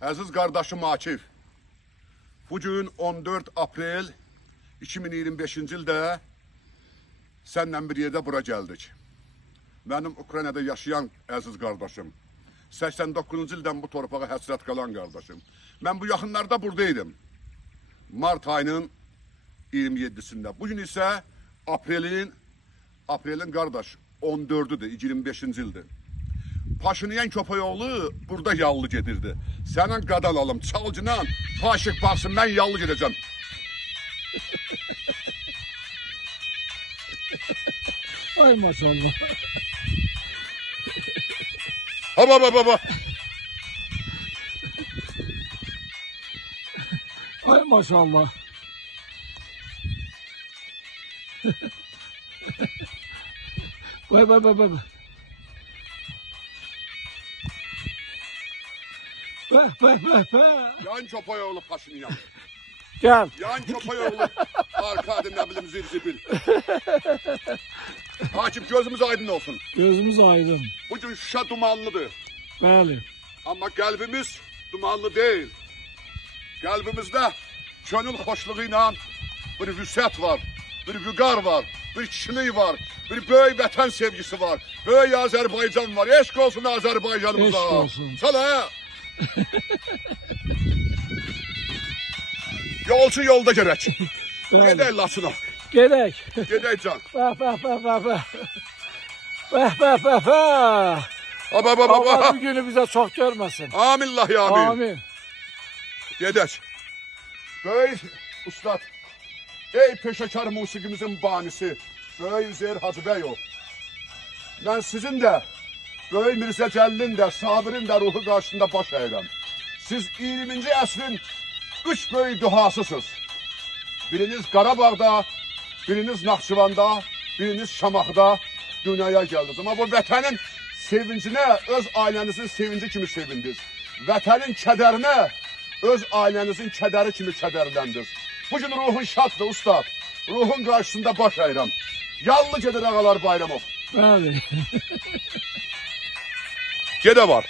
Əziz qardaşım Akif, bugün 14 aprel 2025-ci ildə sənlə bir yerdə bura gəldik. Mənim Ukraynada yaşayan əziz qardaşım, 89-cu ildən bu torpağa həsrət qalan qardaşım. Mən bu yaxınlarda buradaydım, mart ayının 27-sində. Bugün isə aprelin qardaş 14-dür, 25-ci ildir. Paşinyan Köpəyoğlu burada yallı gedirdi. Sənin qadan alım, çalcınan, paşik baxsın, mən yallı gedəcəm. Ay maşallah. Baba. Ay maşallah. Vay. Beh. Yan Köpəyoğlu Paşinyan. Gel. Yan Köpəyoğlu arkadı nə bilim zirzibil. Akif gözümüz aydın olsun. Gözümüz aydın. Bugün Şuşa dumanlıdır. Bəli. Ama kalbimiz dumanlı değil. Kalbimizde gönül hoşluğuyla bir vüsət var, bir vüqar var, bir kişilik var, bir böyük vətən sevgisi var, böyük Azərbaycan var. Eşq olsun Azərbaycanımıza. Eşq olsun. Sana. Yolcu yolda gerek. Gedək Laçına. Gedək. Gedək can. Beh. Allah Baba. bu günü bize çok görmesin. Aminlah ya amin. Amin. Gedək. Böyük ustad, ey peşəkar musiqimizin banisi, böyük Üzeyir Hacıbəyov. Mən sizin də, böyük Mirzə Cəllin də, Sabirin də ruhu qarşısında baş əyirəm. Siz 20-ci əsrin 3 böyük duhasısınız. Biriniz Qarabağda, biriniz Naxçıvanda, biriniz Şamaxıda dünyaya gəldiniz. Amma bu vətənin sevincinə öz ailənizin sevinci kimi sevindiniz. Vətənin kədərinə öz ailənizin kədəri kimi kədərləndiniz. Bugün ruhun şaddır ustad. Ruhun qarşısında baş əyirəm. Yallı gedir ağalar Bayramov. Bəli. Gedə var.